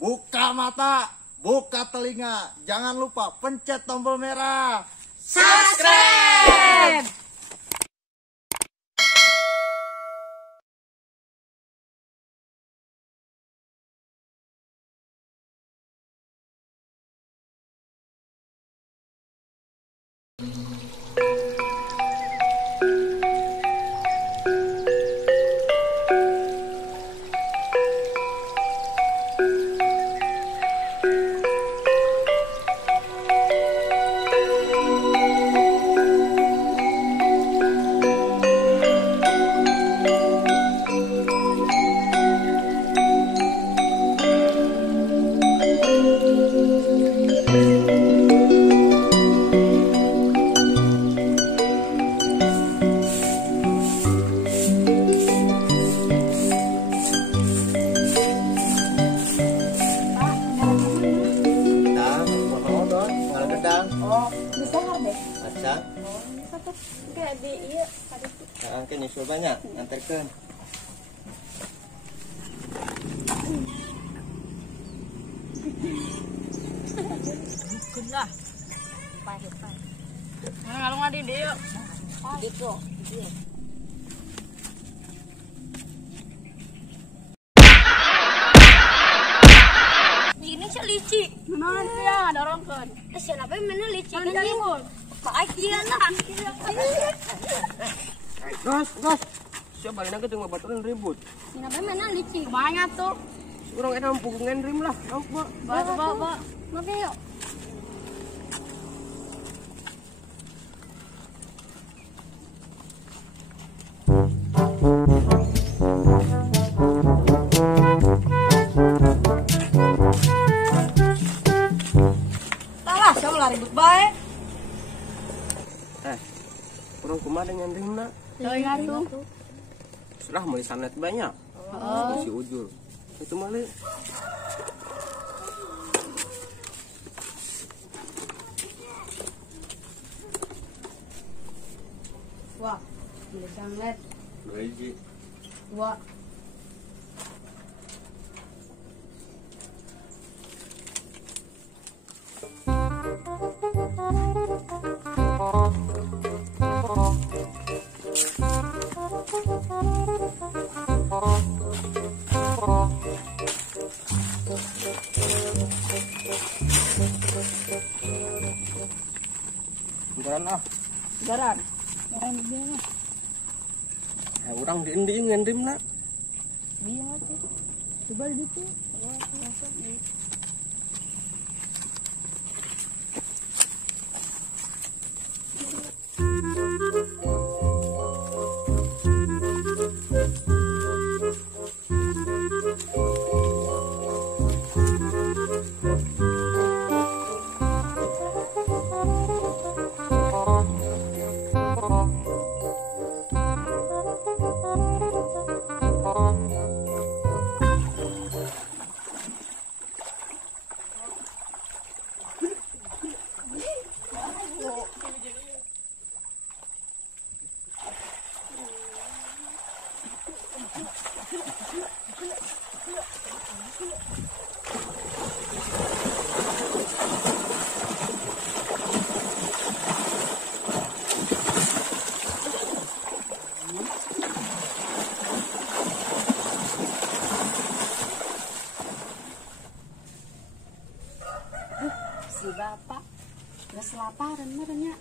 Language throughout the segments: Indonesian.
buka mata, buka telinga. Jangan lupa pencet tombol merah. Subscribe! Nyusul banyak, nganterkan. Lah. Pai. Ngalung adi dia. Gitu. Ini sih licik. Mana dia dorongkeun. Siapa yang mana licik ini? Baik dia lah. Gas. Siapa yang nangkep dengan baturan ribut? Siapa yang mana licik? Banyak tuh. Orang enak punggungan rim lah. Bawa. Mabe yuk. Salah, siapa lah ribut baik. Orang kumaha dengan rim nak? Tuh. Sudah mulai sanet banyak. Si ujul. Itu mali. Wah, beli sangat. 2 hiji. Wah. Garan dia lah. Orang di ngan rim nak. Dia mati. Coba di situ. Si bapak geus laparan merenya.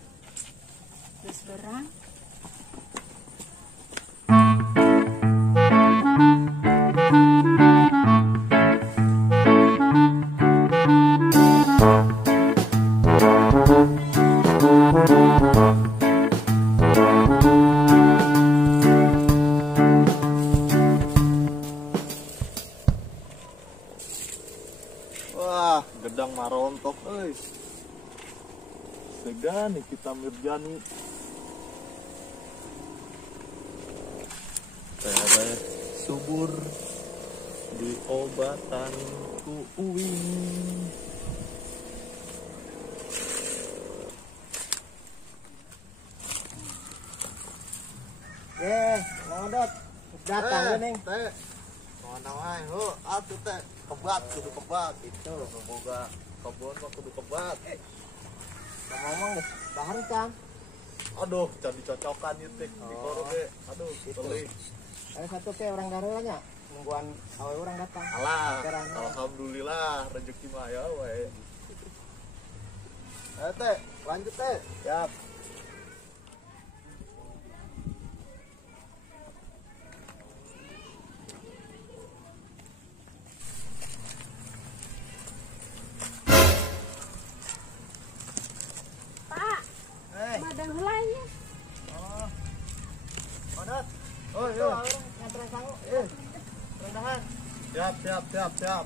Geus berang. Wah, gedang marontok, segani kita mirjani. Teh subur di obatanku uwing. Ngodot. Datang nih. Teh. Mau nawai, atuh teh. kebat kudu kebat itu boga kebon mah kudu kebat. Ngomong deh, bahar Cang. Aduh, can dicocokan ieu teh di koro ge. Aduh, teuing. Ada satu teh orang Garela nya, nungguan awe orang datang. Alah, Sekarang. alhamdulillah rezeki mah ya we. Teh, lanjut teh. Siap. Pak, madang helainya. Mandat. Oh, iya. Nganteran sangu. Rendahan. Siap, siap, siap, siap.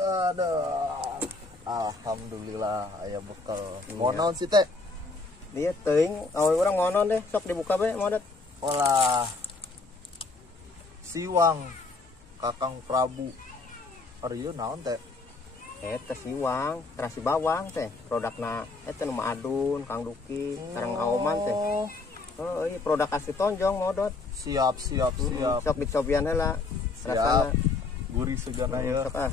Aduh. Alhamdulillah aya bekal. Mau naon sih teh? Dia teuing awe urang ngonon deh, sok dibuka bae modet. Olah. Siwang Kakang Prabu. Ari ieu naon teh? Eta siwang, terasi bawang teh. Produkna eta nu Adun, Kang Duki, Karang Aoman teh. Oh, iya produk asli tonjong modot. Siap, siap, siap. Sok dicobian heula. Siap. Rasana. Gurih segan aya. Sok ah.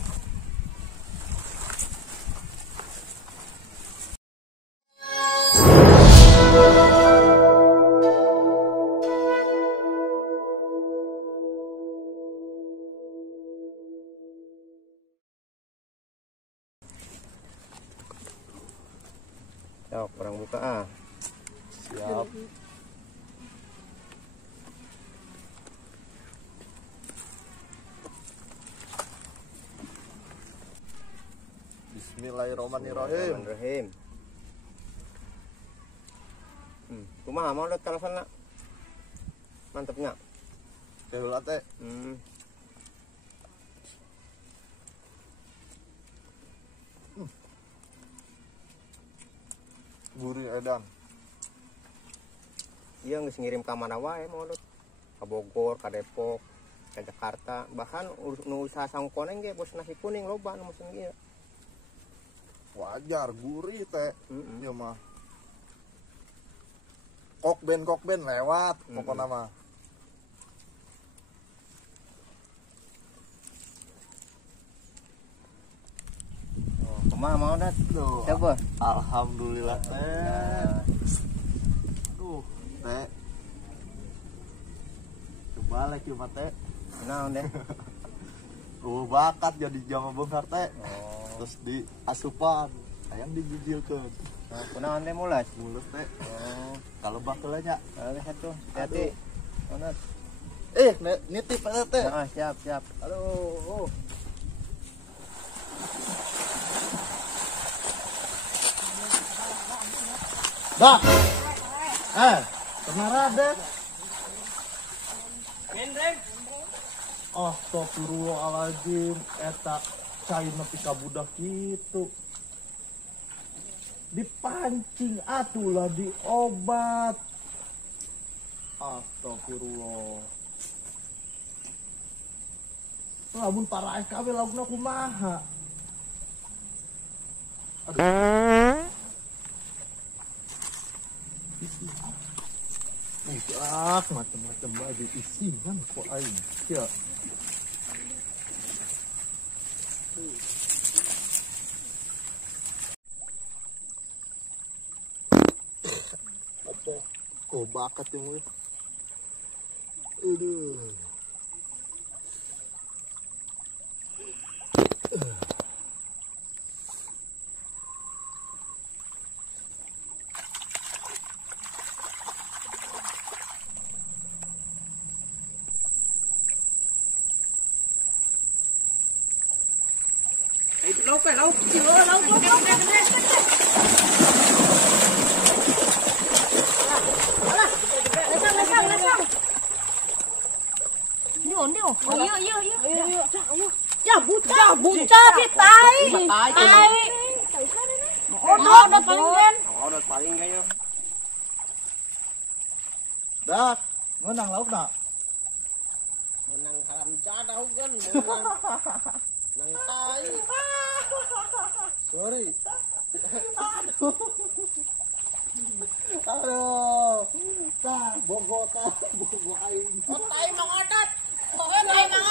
Sok, orang buka ah. Siap. Bismillahirrahmanirrahim. Bismillahirrahmanirrahim. Kumaha mau lihat kalau sana? Mantepnya. Teh heula teh. Gurih edan. Iya geus ngirim ka mana wae modot. Ka Bogor, ka Depok, ka Jakarta, bahkan nu usaha sangkoneng ge bos nasi kuning loba nu mesen ieu. Wajar gurih teh. Ieu mah. Kokben lewat pokona mah. Kumaha mau dat? Coba. Alhamdulillah teh. Duh, teh. Coba lagi mah teh. Naon deh? Bakat jadi jama beunghar teh. Terus di asupan, hayang dijijilkeun. Kunaon teh mulas? Mulus teh. Kalau bakeula nya. Ada satu. Hati. Onat. Nitip eta teh. Nah, siap. Aduh. Dah. Pernah rada. Gendreng. Astagfirullahaladzim. Eta cair nepi ka budak kitu. Dipancing atulah diobat. Astagfirullah. Lamun para SKW laukna kumaha? Aduh. Macam-macam baju isi kan kok aing. Ya. Apa? Kok bakat yang gue. Aduh. Lauk. Lesang. Ndio. Ayo. Cabut tai. Udah paling kan. Yo. Dak, ngeunang laukna. Menang haram jada hugan. Nang tai. Sorry. Aduh. Tah, bogo aing. Otai mangodat. Otai mangodat.